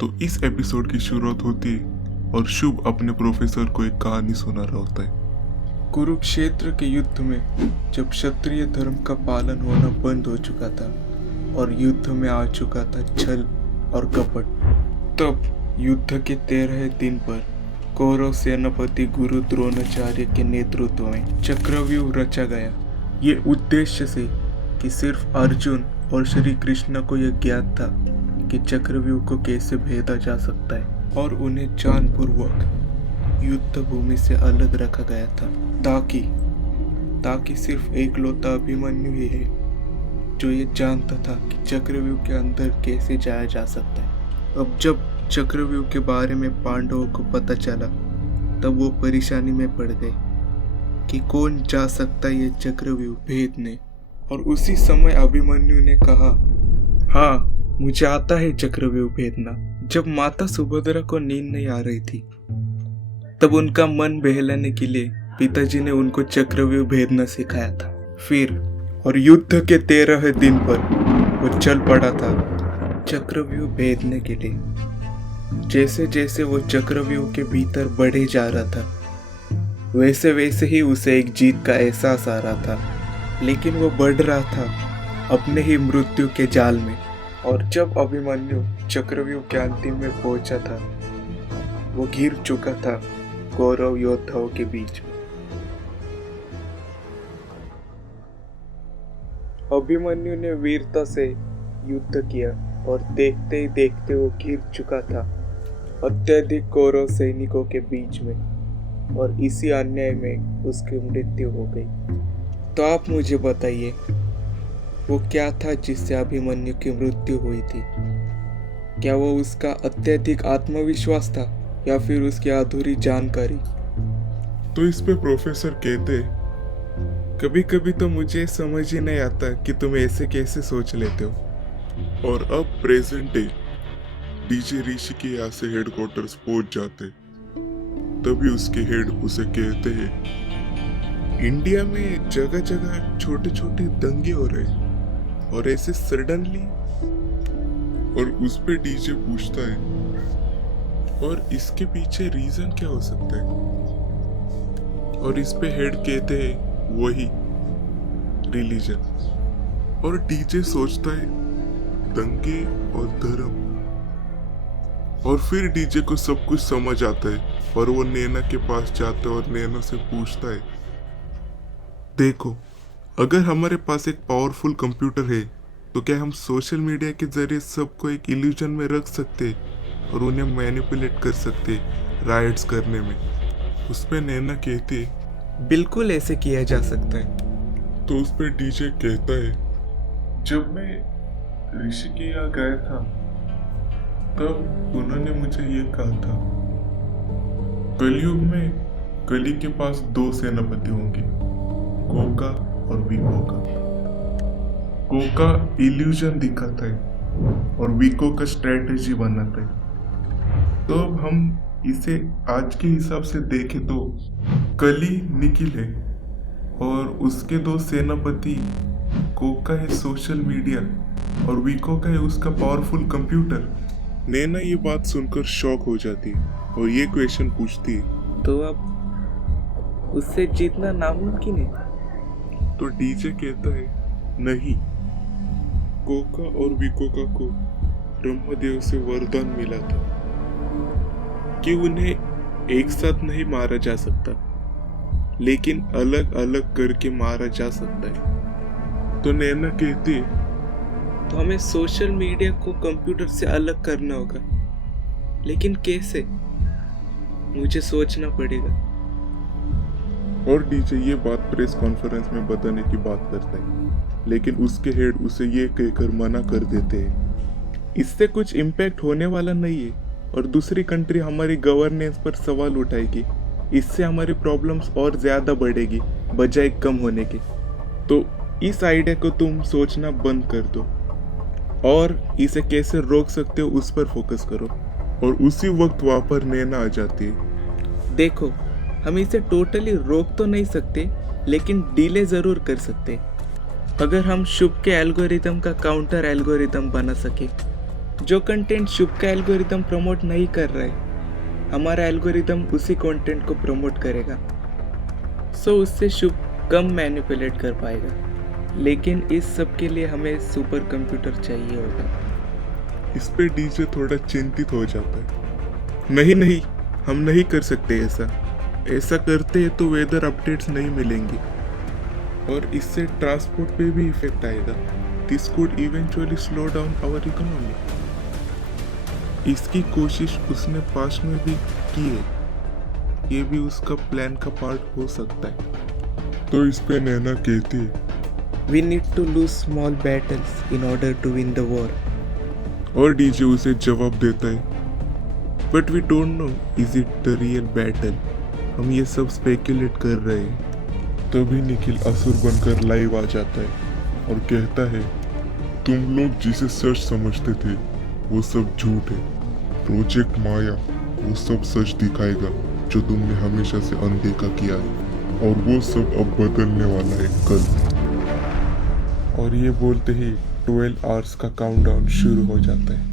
तो इस एपिसोड की शुरुआत होती है और शुभ अपने प्रोफेसर को एक कहानी सुना रहा होता है। कुरुक्षेत्र के युद्ध में जब क्षत्रिय धर्म का पालन होना बंद हो चुका था और युद्ध में आ चुका था छल और कपट, तब युद्ध के 13 दिन पर कौरव सेनापति गुरु द्रोणाचार्य के नेतृत्व में चक्रव्यूह रचा गया। ये उद्देश्य से कि सिर्फ अर्जुन और श्री कृष्ण को यह ज्ञात था कि चक्रव्यूह को कैसे भेदा जा सकता है और उन्हें जानपूर्वक युद्ध भूमि से अलग रखा गया था ताकि सिर्फ एकलौता अभिमन्यु ही है जो ये जानता था कि चक्रव्यूह के अंदर कैसे जाया जा सकता है। अब जब चक्रव्यूह के बारे में पांडवों को पता चला तब वो परेशानी में पड़ गए कि कौन जा सकता है ये चक्रव्यूह भेदने। और उसी समय अभिमन्यु ने कहा, हाँ मुझे आता है चक्रव्यूह भेदना। जब माता सुभद्रा को नींद नहीं आ रही थी तब उनका मन बहलाने के लिए पिताजी ने उनको चक्रव्यूह भेदना सिखाया था। फिर और युद्ध के 13 दिन पर वो चल पड़ा था चक्रव्यूह भेदने के लिए। जैसे जैसे वो चक्रव्यूह के भीतर बढ़े जा रहा था वैसे वैसे ही उसे एक जीत का एहसास आ रहा था, लेकिन वो बढ़ रहा था अपने ही मृत्यु के जाल में। और जब अभिमन्यु चक्रव्यूह के अंतिम में पहुंचा था वो घिर चुका था कौरव योद्धाओं के बीच में। अभिमन्यु ने वीरता से युद्ध किया और देखते ही देखते वो घिर चुका था अत्यधिक कौरव सैनिकों के बीच में और इसी अन्याय में उसकी मृत्यु हो गई। तो आप मुझे बताइए वो क्या था जिससे अभिमन्यु की मृत्यु हुई थी? क्या वो उसका अत्यधिक आत्मविश्वास था या फिर उसकी अधूरी जानकारी? तो इस पे प्रोफेसर कहते, कभी कभी तो मुझे समझ ही नहीं आता कि तुम ऐसे कैसे सोच लेते हो। और अब प्रेजेंट डे डीजे ऋषि के यहाँ से हेडक्वार्टर्स पहुंच जाते, तभी उसके हेड उसे कहते हैं, इंडिया में जगह जगह छोटे छोटे दंगे हो रहे और ऐसे सडनली। और उस पे डीजे पूछता है, और इसके पीछे रीजन क्या हो सकता है? और इस पे हेड कहते हैं, वही रिलीजन। और डीजे सोचता है दंगे और धर्म। और फिर डीजे को सब कुछ समझ आता है और वो नैना के पास जाता है और नैना से पूछता है, देखो अगर हमारे पास एक पावरफुल कंप्यूटर है तो क्या हम सोशल मीडिया के जरिए सबको एक इल्यूजन में रख सकते और उन्हें मैनिपुलेट कर सकते राइट्स करने में? उस पे नैना कहती है, बिल्कुल ऐसे किया जा सकता है। तो उस पे डीजे कहता है, जब मैं ऋषि के यहाँ गया था तब उन्होंने मुझे ये कहा था, कलयुग में कली के पास 2 सेनापति होंगे, कोका और विको का। कोका इल्यूजन दिखाता है और विको का स्ट्रेटेजी बनाता है। तो अब हम इसे आज के हिसाब से देखें तो कली निखिल है और उसके 2 सेनापति कोका है सोशल मीडिया और विको का है उसका पावरफुल कंप्यूटर। नैना ये बात सुनकर शॉक हो जाती है और ये क्वेश्चन पूछती है, तो अब उससे जीतना नामुमकिन है? तो डीजे कहता है, नहीं, कोका और विकोका को ब्रह्मदेव से वरदान मिला था कि उन्हें एक साथ नहीं मारा जा सकता लेकिन अलग अलग करके मारा जा सकता है। तो नैना कहती है, तो हमें सोशल मीडिया को कंप्यूटर से अलग करना होगा, लेकिन कैसे? मुझे सोचना पड़ेगा। और डीजे ये बात प्रेस कॉन्फ्रेंस में बताने की बात करता है, लेकिन उसके हेड उसे ये कहकर मना कर देते हैं, इससे कुछ इम्पैक्ट होने वाला नहीं है और दूसरी कंट्री हमारी गवर्नेंस पर सवाल उठाएगी, इससे हमारी प्रॉब्लम्स और ज्यादा बढ़ेगी बजाय कम होने के। तो इस आइडिया को तुम सोचना बंद कर दो और इसे कैसे रोक सकते हो उस पर फोकस करो। और उसी वक्त वहां पर नैना आ जाती है। देखो हम इसे टोटली रोक तो नहीं सकते लेकिन डिले जरूर कर सकते। अगर हम शुभ के एल्गोरिदम का काउंटर एल्गोरिदम बना सके जो कंटेंट शुभ का एल्गोरिदम प्रमोट नहीं कर रहा है, हमारा एल्गोरिदम उसी कंटेंट को प्रमोट करेगा। सो उससे शुभ कम मैनिपुलेट कर पाएगा। लेकिन इस सब के लिए हमें सुपर कंप्यूटर चाहिए होगा। इस पे डीजे थोड़ा चिंतित हो जाता है। नहीं, हम नहीं कर सकते ऐसा करते हैं तो वेदर अपडेट्स नहीं मिलेंगी और इससे ट्रांसपोर्ट पे भी इफेक्ट आएगा। This could eventually slow down our economy. इसकी कोशिश उसने पास्ट में भी की है, ये भी उसका प्लान का पार्ट हो सकता है। तो इस पे नैना कहती है, We need to lose small battles in order to win the war. और डीजे उसे जवाब देता है, but we don't know is it the real battle. हम ये सब स्पेकुलेट कर रहे हैं। तभी निखिल असुर बनकर लाइव आ जाता है और कहता है, तुम लोग जिसे सच समझते थे वो सब झूठ है। प्रोजेक्ट माया वो सब सच दिखाएगा जो तुमने हमेशा से अनदेखा किया है, और वो सब अब बदलने वाला है कल। और ये बोलते ही 12 आवर्स का काउंटडाउन शुरू हो जाता है।